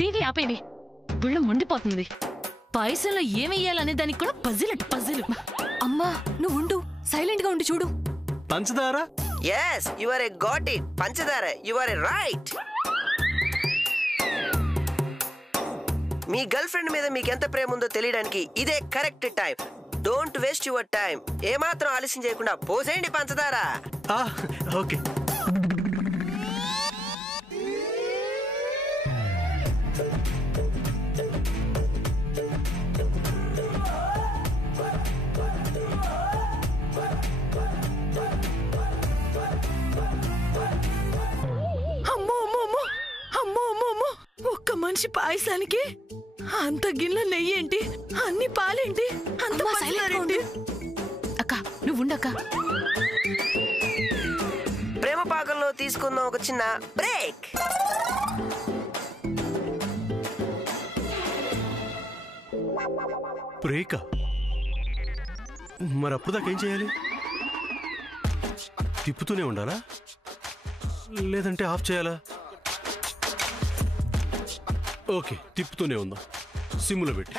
TV ఆపేవి, గుళ్ళు మండిపోతుంది. పాయసంలో ఏమెయ్యాలనే దానికి కూడా పజిల్. అమ్మా నువ్వు ఉండు, సైలెంట్ గా ఉండి చూడు. పంచదార? yes you are a got it. పంచదార, you are right. Me girl friend మీద మీకు ఎంత ప్రేమ ఉందో తెలియడానికి ఇదే correct time. Don't waste your time. ఏమాత్రం ఆలస్యం చేయకుండా పోసేయండి పంచదార. ఓకే. ఒక్క మనిషి పాయసానికి అంత గిన్నె నెయ్యి ఏంటి, అన్ని పాలేంటి, అంత పంచదారేంటి? అక్క నువ్వు ఉండక్క. ప్రేమ పాకంలో తీసుకుందాం ఒక చిన్న బ్రేక్. బ్రేకా? మరి అప్పుడు దాకా ఏం చేయాలి? తిప్పుతూనే ఉండాలా లేదంటే ఆఫ్ చేయాలా? ఓకే, తిప్పుతూనే ఉందాం. సిమ్లో పెట్టి.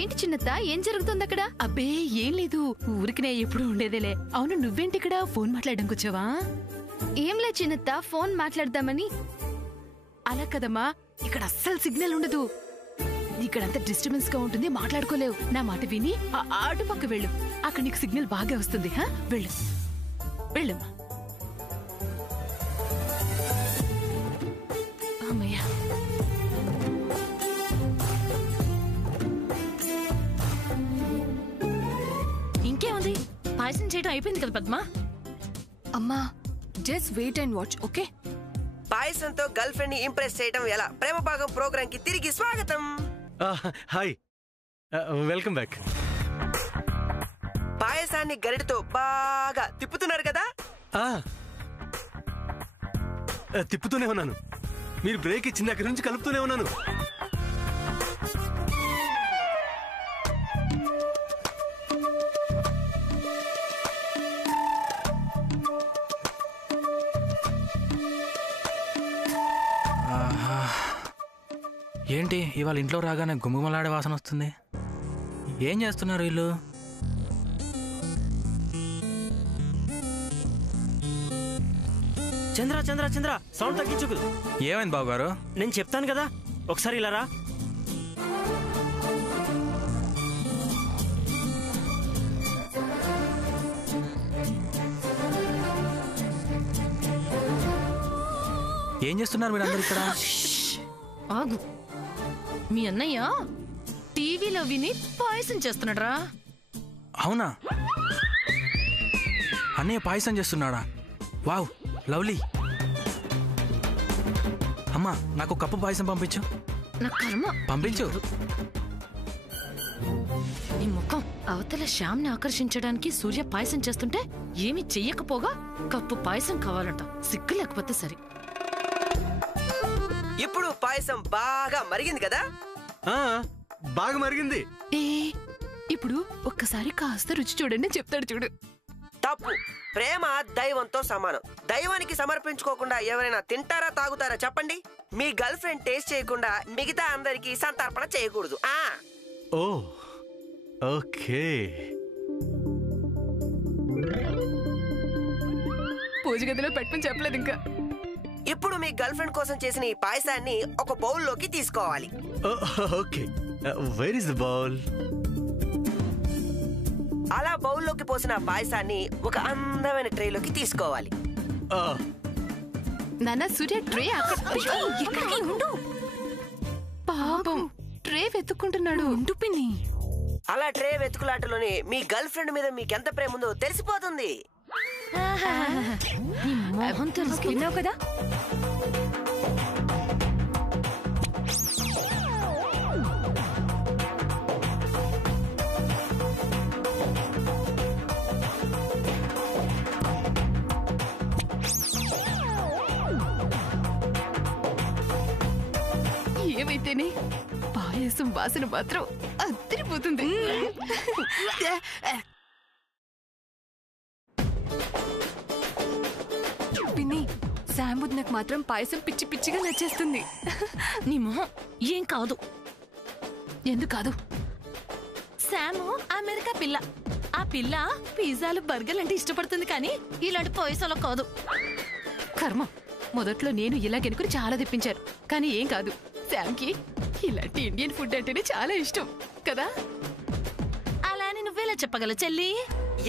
ఏంటి చిన్నత్త, ఏం జరుగుతుంది అక్కడ? అబ్బే ఏం లేదు, ఊరికినే ఎప్పుడు ఉండేదేలే. అవును నువ్వేంటి ఇక్కడ ఫోన్ మాట్లాడడానికి వచ్చావా? ఏం లే చిన్నత్త, ఫోన్ మాట్లాడదామని. అలా కదమ్మా, ఇక్కడ అస్సలు సిగ్నల్ ఉండదు. ఇక్కడంతా డిస్టర్బెన్స్ గా ఉంటుంది, మాట్లాడుకోలేవు. నా మాట విని అటు పక్క వెళ్ళు, అక్కడ నీకు సిగ్నల్ బాగా వస్తుంది. వెళ్ళు వెళ్ళమ్మా. అమ్మయ్యా. ఇంకేముంది, పాయసం చేయడం అయిపోయింది కదా పద్మ. అమ్మా just wait and watch, okay? పాయసంతో గర్ల్ ఫ్రెండ్ ని ఇంప్రెస్ చేయడం ఎలా? ప్రేమ పాకం ప్రోగ్రామ్ కి తిరిగి స్వాగతం. Hi, welcome back. పాయసాన్ని గరిటతో బాగా తిప్పుతున్నారు కదా? తిప్పుతూనే ఉన్నాను. మీరు బ్రేక్ ఇచ్చిన దగ్గర నుంచి కలుపుతూనే ఉన్నాను. ఏంటి ఇవాళ ఇంట్లో రాగానే గుమ్మలాడే వాసన వస్తుంది? ఏం చేస్తున్నారు వీళ్ళు? చంద్ర చంద్ర చంద్ర, సౌండ్ తగ్గించుకు. ఏమైంది బాబు గారు? నేను చెప్తాను కదా, ఒకసారి ఇలా రా. ఏం చేస్తున్నారు మీరు అందరు ఇక్కడ? ఆగు, మీ అన్నయ్య టీవీలో విని పాయసం చేస్తున్నాడు రా. అవునా? అన్నయ్య పాయసం చేస్తున్నాడా? Wow, lovely. అమ్మా నాకు కప్పు పాయసం పంపించు. నా కర్మ. పంపించు. నీ ముఖం. అవతల శ్యామ్ని ఆకర్షించడానికి సూర్య పాయసం చేస్తుంటే ఏమి చెయ్యకపోగా కప్పు పాయసం కావాలంట. సిగ్గు లేకపోతే సరే. ఇప్పుడు పాయసం బాగా మరిగింది కదా? బాగా మరిగింది. ఇప్పుడు ఒక్కసారి కాస్త రుచి చూడండి చెప్తాడు చూడు. తప్పు. ప్రేమ దైవంతో సమానం. దైవానికి సమర్పించుకోకుండా ఎవరైనా తింటారా తాగుతారా చెప్పండి? మీ గర్ల్ ఫ్రెండ్ టేస్ట్ చేయకుండా మిగతా అందరికి సంతర్పణ చేయకూడదు. ఓ ఓకే. పూజ గదిలో పెట్టుకుని చెప్పలేదు ఇంకా. ఇప్పుడు మీ గర్ల్ ఫ్రెండ్ కోసం చేసిన ఈ పాయసాన్ని ఒక బౌల్లోకి తీసుకోవాలి. Okay, where is the bowl? అలా బౌల్లోకి పోసిన పాయసాన్ని ఒక అందమైన ట్రేలోకి తీసుకోవాలి. నాన్న సూర్య ట్రే ఎక్కడికి ఉండు. పాపం ట్రే వెతుక్కుంటున్నాడు. ఉండు పిన్ని. అలా ట్రే వెతుకులాటలోనే మీ గర్ల్ ఫ్రెండ్ మీద మీకెంత ప్రేమ ఉందో తెలిసిపోతుంది. విన్నావు కదా. ఏమైతేనే పాయసం వాసన మాత్రం అద్దరిపోతుంది. పిన్ని, శాంబుద్ నాకు మాత్రం పాయసం పిచ్చి పిచ్చిగా నచ్చేస్తుంది. నీ మొహం ఏం కాదు. ఎందుకు కాదు? శాము అమెరికా పిల్ల. ఆ పిల్ల పిజ్జాలు బర్గర్లు అంటే ఇష్టపడుతుంది, కానీ ఇలాంటి పాయసాలు కాదు. కర్మ. మొదట్లో నేను ఇలాగనుకుని చాలా తెప్పించాను, కానీ ఏం కాదు. శామ్కి ఇలాంటి ఇండియన్ ఫుడ్ అంటేనే చాలా ఇష్టం కదా. అలా అని నువ్వేలా చెప్పగలవు చెల్లి?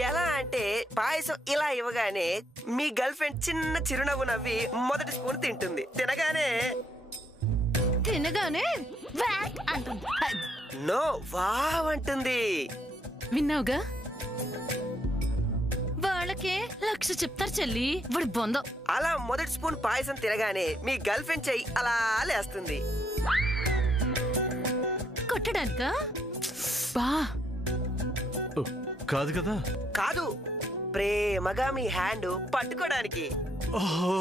ఎలా అంటే పాయసం ఇలా ఇవ్వగానే మీ గర్ల్ ఫ్రెండ్ చిన్న చిరునవ్వు నవ్వి మొదటి స్పూన్ తింటుంది. తినగానే వ్యాక్ అంటుంది. నో వావ్ అంటుంది. విన్నావుగా? వాళ్ళకే లక్ష చెప్తారు చెల్లి. వాడి బొందో. అలా మొదటి స్పూన్ పాయసం తినగానే మీ గర్ల్ ఫ్రెండ్ చెయ్యి అలా లేస్తుంది. కొట్టడానికా? బా కాదు కదా. కాదు, ప్రేమగా మీ హ్యాండ్ పట్టుకోవడానికి. ఓహో,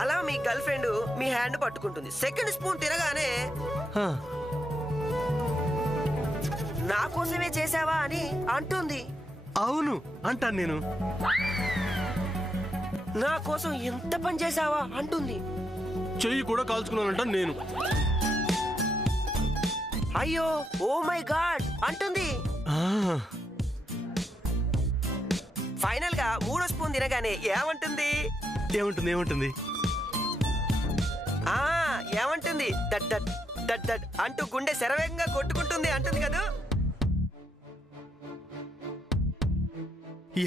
అలా మీ గర్ల్ ఫ్రెండ్ మీ హ్యాండ్ పట్టుకుంటుంది. సెకండ్ స్పూన్ తినగానే హా. నా కోసమే చేసావా అని అంటుంది. అవును అంటాను నేను. నా కోసం ఎంత పని చేసావా అంటుంది. చెయ్యి కూడా కాల్చుకున్నానంటాను నేను. అయ్యో ఓ మై గాడ్ అంటుంది. ఆ, ఫైనల్ గా మూడో స్పూన్ తినగానే ఏమంటుంది? ఏమంటుంది ఏమంటుంది? ఆ ఏమంటుంది? దట్ దట్ దట్ దట్ అంటూ గుండె శరవేగంగా కొట్టుకుంటుంది అంటుంది కదా.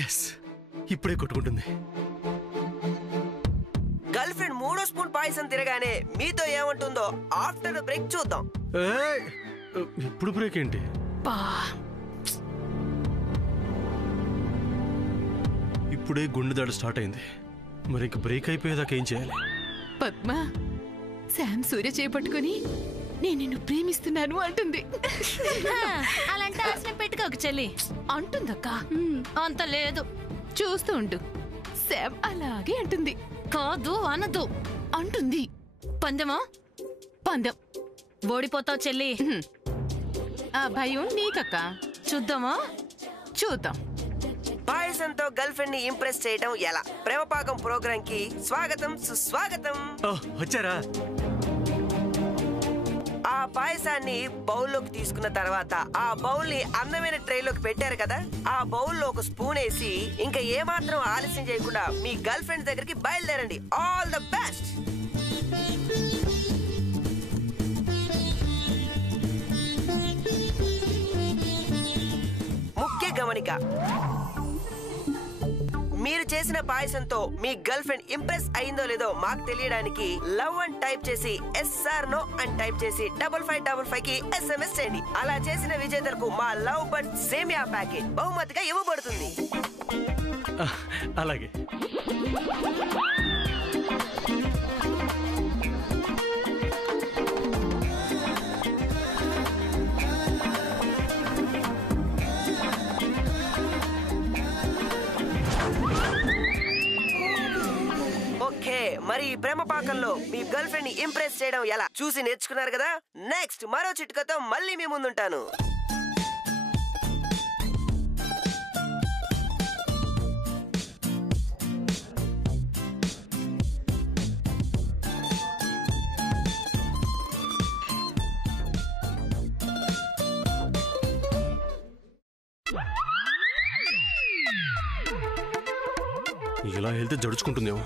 ఎస్, ఇప్పుడే కొట్టుకుంటుంది. గర్ల్ ఫ్రెండ్ మూడో స్పూన్ పాయసం తిరగానే మీతో ఏమంటుందో ఆఫ్టర్ బ్రేక్ చూద్దాం. ఏయ్, ఇప్పుడు బ్రేక్ ఏంటి? బా ఇప్పుడే గుండె దాడి స్టార్ట్ అయింది. మరి ఇంక బ్రేక్ అయిపోయేదాకా ఏం చేయాలి? పద్మ, శామ్ సూర్య చేపట్టుకుని నేను నిన్ను ప్రేమిస్తున్నాను అంటుంది. అలాంటి ఆశనం పెట్టుకోక చెల్లి. అంటుందక్క. అంత లేదు. చూస్తూ ఉండు. శామ్ అలాగే అంటుంది. కాదు అనదు అంటుంది. పందెమా? పందెం. ఓడిపోతావు చెల్లి. ఆ భయం నీకక్క. చూద్దామా? చూద్దాం. పాయసంతో గర్ల్ ఫ్రెండ్ ని ఇంప్రెస్ చేయడం ఎలా? ప్రేమపాకం ప్రోగ్రామ్ కి స్వాగతం సుస్వాగతం. వచ్చారా? ఆ పాయసాన్ని బౌల్లోకి తీసుకున్న తర్వాత ఆ బౌల్ ని అందమైన ట్రేలోకి పెట్టారు కదా. ఆ బౌల్ లో ఒక స్పూన్ వేసి ఇంకా ఏమాత్రం ఆలస్యం చేయకుండా మీ గర్ల్ ఫ్రెండ్ దగ్గరికి బయలుదేరండి. All the best. ముఖ్య గమనిక, మీరు చేసిన పాయసంతో మీ గర్ల్ ఫ్రెండ్ ఇంప్రెస్ అయిందో లేదో మాకు తెలియడానికి లవ్ అని టైప్ చేసి ఎస్ఆర్ నో అని టైప్ చేసి 5555 కి SMS చేయండి. అలా చేసిన విజేతలకు మా లవ్ బర్డ్ సేమియా ప్యాకెట్ బహుమతిగా ఇవ్వబడుతుంది. అలాగే. ఓకే, మరి ఈ ప్రేమ పాకంలో మీ గర్ల్ ఫ్రెండ్ ని ఇంప్రెస్ చేయడం ఎలా చూసి నేర్చుకున్నారు కదా. నెక్స్ట్ మరో చిట్కతో మళ్ళీ మీ ముందుంటాను. ఇలా వెళ్తే జడుచుకుంటుందేమో.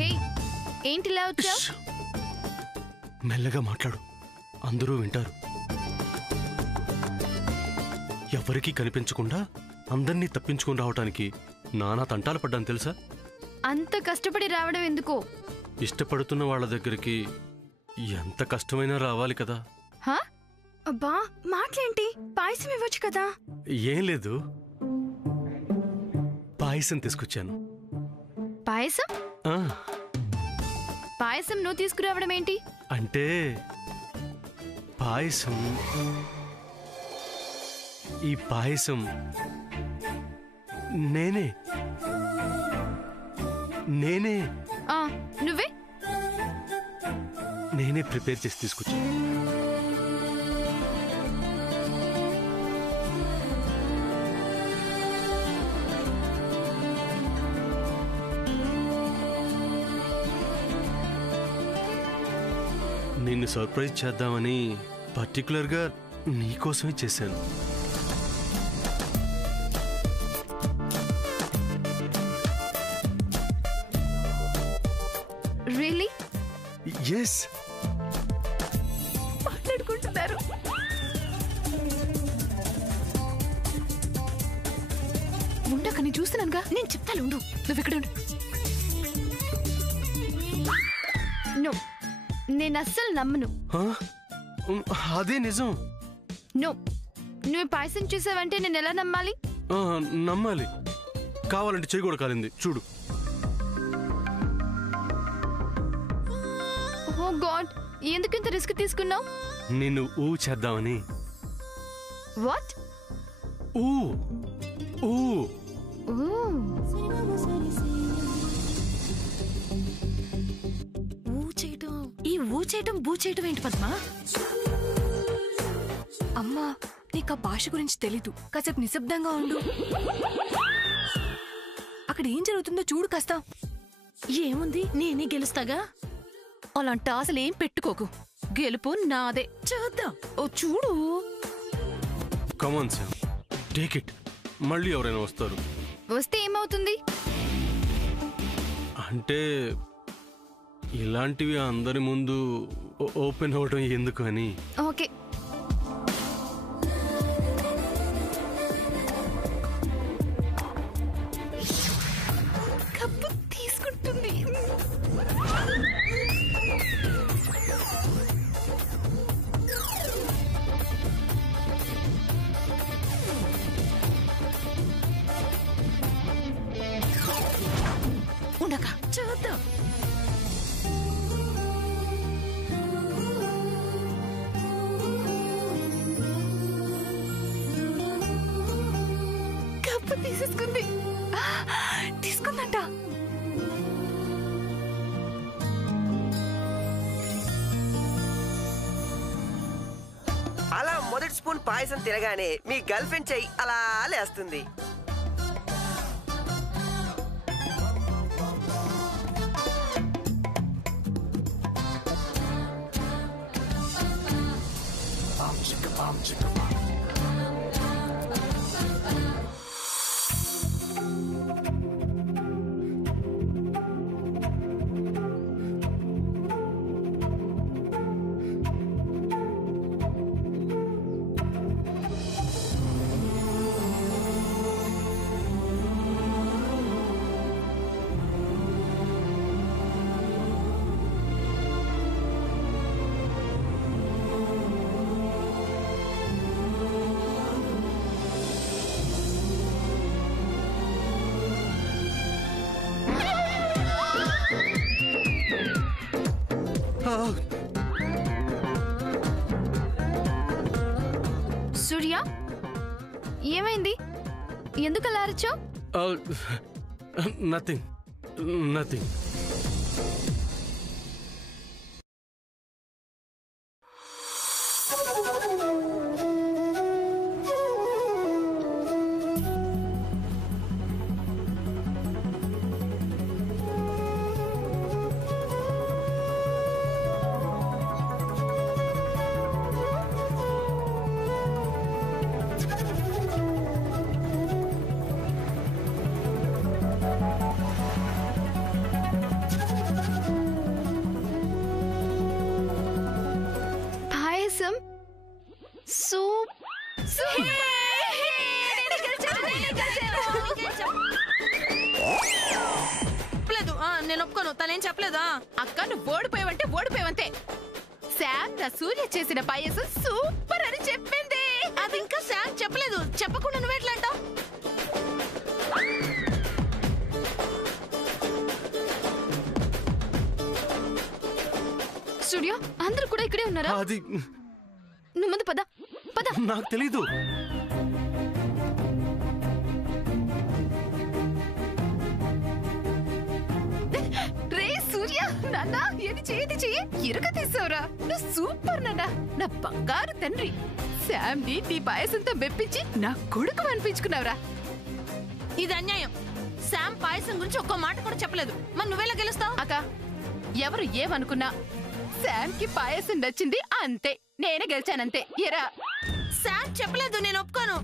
హే ఏంటి ఇలా వచ్చావు? ష్. మెల్లగా మాట్లాడు, అందరూ వింటారు. ఎవరికీ కనిపించకుండా అందర్నీ తప్పించుకొని రావటానికి నానా తంటాలు పడ్డాను తెలుసా? అంత కష్టపడి రావడం ఎందుకో? ఇష్టపడుతున్న వాళ్ళ దగ్గరికి ఎంత కష్టమైనా రావాలి కదా. హా? అబ్బా మాటలేంటి? పాయసం ఇవ్వచ్చు కదా. ఏం లేదు, పాయసం తీసుకొచ్చాను. పాయసం? ఆ, పాయసం నువ్వు తీసుకురావడం ఏంటి? అంటే పాయసం, ఈ పాయసం నేనే నేనే ఆ, నువ్వే? నేనే ప్రిపేర్ చేసి తీసుకొచ్చాను. నిన్ను సర్ప్రైజ్ చేద్దామని పర్టికులర్గా నీకోసమే చేశాను. రియల్లీ? ఎస్. మాట్లాడుకుంటున్నారు. ఉండక నేను చూస్తున్నానుగా. నేను చెప్తాను ఉండు. నువ్వు ఇక్కడ ఉండు. నో, నేను అస్సలు నమ్మను. హా? అదే నిజం. నో, నువ్వు పాయసం చూసావంటే నేను ఎలా నమ్మాలి? ఆ, నమ్మాలి. కావాలంటే చెయ్యి కూడా కాలింది చూడు. ఓ గాడ్, ఎందుకు ఇంత రిస్క్ తీసుకున్నావు? నిన్ను చేద్దామని. వాట్? ఊ ఊ ఊ చేయటం బూ చేయటం ఏంటి పద్మా? అమ్మా, నీకు ఆ భాష గురించి తెలీదు. కాసేపు నిశ్శబ్దంగా ఉండు. అక్కడ ఏం జరుగుతుందో చూడు కాస్త. ఏముంది, నేనే గెలుస్తాగా. అలాంటి ఆశలు ఏం పెట్టుకోకు. గెలుపు నాదే. చూద్దాం. ఓ చూడు. కమాన్ సామ్, టేక్ ఇట్. మళ్ళీ ఎవరైనా వస్తారు. వస్తే ఏమవుతుంది? అంటే ఇలాంటివి అందరి ముందు ఓపెన్ అవ్వడం ఎందుకు అని. ఓకే. కప్పు తీసుకుంటుంది. ఉండక చూద్దాం. కప్పు తీసేసుకుంది. తీసుకుందంట. అలా మొదటి స్పూన్ పాయసం తినగానే మీ గర్ల్ ఫ్రెండ్ చెయ్యి అలా లేస్తుంది. సూర్య, ఏమైంది? ఎందుకు అలా అరిచావు? Nothing nothing. పాయసం చెప్పలేదు. నేను ఒప్పుకోను. తనేం చెప్పలేదా? అక్క నువ్వు ఓడిపోయావంటే శామ్ నా సూర్య చేసిన పాయసం సూపర్ అని చెప్పింది. అది ఇంకా శామ్ చెప్పలేదు. చెప్పకుండా నువ్వెట్లా అంటావు? సూర్య అందరూ కూడా ఇక్కడే ఉన్నారా? అది నువ్వు ముందు పద పద. నాకు తెలీదు. రే సూర్య, నాన్న ఏది చెయ్యి ఇరుక తీసావురా. నువ్వు సూపర్ నాన్న, నా బంగారు తండ్రి. శామ్ ని నీ పాయసంతో మెప్పించి నా కొడుకు అనిపించుకున్నావురా. ఇది అన్యాయం. శామ్ పాయసం గురించి ఒక్క మాట కూడా చెప్పలేదు. మరి నువ్వెలా గెలుస్తావు? అక్క ఎవరు ఏమనుకున్నా శామ్ కి పాయసం నచ్చింది అంతే. నేనే గెలిచానంతే. ఎరా శామ్ చెప్పలేదు. నేను ఒప్పుకోను.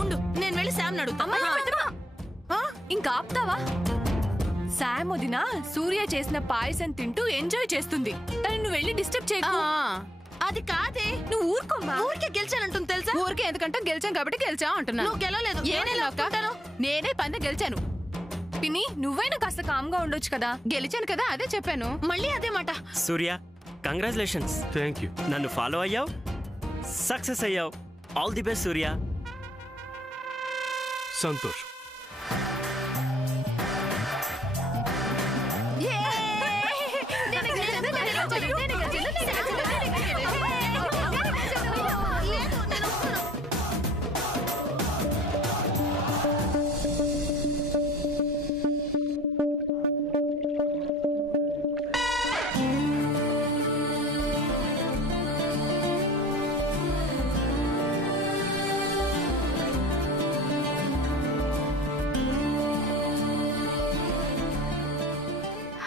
ఉండు, నేను వెళ్ళి శామ్ అడుగుతా. ఇంకా ఆపుతావా? శామ్ వదిన సూర్య చేసిన పాయసం తింటూ ఎంజాయ్ చేస్తుంది. తను నువ్వు వెళ్ళి డిస్టర్బ్ చేయకు. అది కాదే. నువ్వు ఊరుకోమ్మా. ఊరికే గెలిచానంటుంది తెలుసా? ఊరికే ఎందుకంటే గెలిచాం కాబట్టి గెలిచాం అంటున్నా. నువ్వు గెలవలేదు. నేనే పందె గెలిచాను. పిన్ని నువ్వైనా కాస్త కామ్గా ఉండొచ్చు కదా. గెలిచాను కదా, అదే చెప్పాను. మళ్ళీ అదే మాట. సూర్య కంగ్రాచులేషన్స్. Thank you. నన్ను ఫాలో అయ్యావు, సక్సెస్ అయ్యావు. ఆల్ ది బెస్ట్ సూర్య. సంతోష్.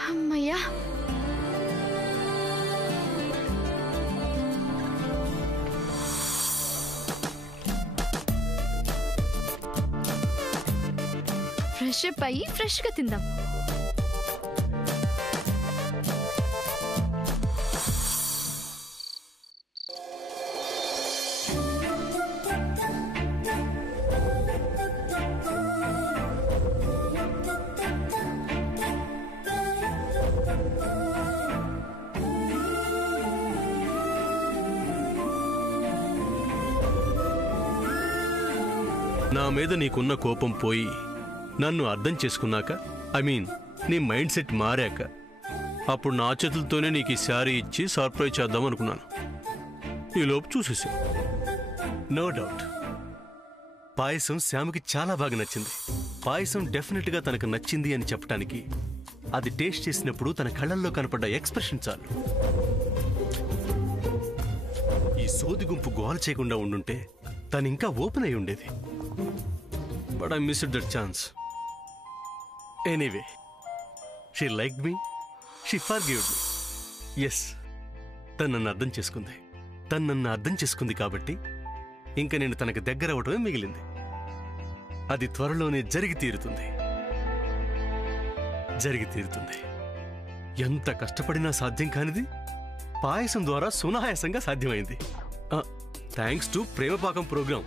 అమ్మయ్యా, ఫ్రెష్ అప్ అయ్యి ఫ్రెష్ గా తిందాం. నా మీద నీకున్న కోపం పోయి నన్ను అర్థం చేసుకున్నాక, నీ మైండ్ సెట్ మారాక, అప్పుడు నా చేతులతోనే నీకు ఈ శారీ ఇచ్చి సర్ప్రైజ్ చేద్దాం అనుకున్నాను. ఈలోపు చూసేసా. నో డౌట్ పాయసం శ్యామ్కి చాలా బాగా నచ్చింది. పాయసం డెఫినెట్గా తనకు నచ్చింది అని చెప్పడానికి అది టేస్ట్ చేసినప్పుడు తన కళ్ళల్లో కనపడ్డ ఎక్స్ప్రెషన్ చాలు. ఈ సోది గుంపు గోల చేయకుండా ఉండుంటే తను ఇంకా ఓపెన్ అయి ఉండేది. But I missed that chance. Anyway, she like me, she forgived me. Yes, తను నన్ను అర్థం చేసుకుంది. తను నన్ను అర్థం చేసుకుంది కాబట్టి ఇంకా నేను తనకు దగ్గర అవటమే మిగిలింది. అది త్వరలోనే జరిగి తీరుతుంది. ఎంత కష్టపడినా సాధ్యం కానిది పాయసం ద్వారా సునాయాసంగా సాధ్యమైంది. Thanks to Premapakam programme.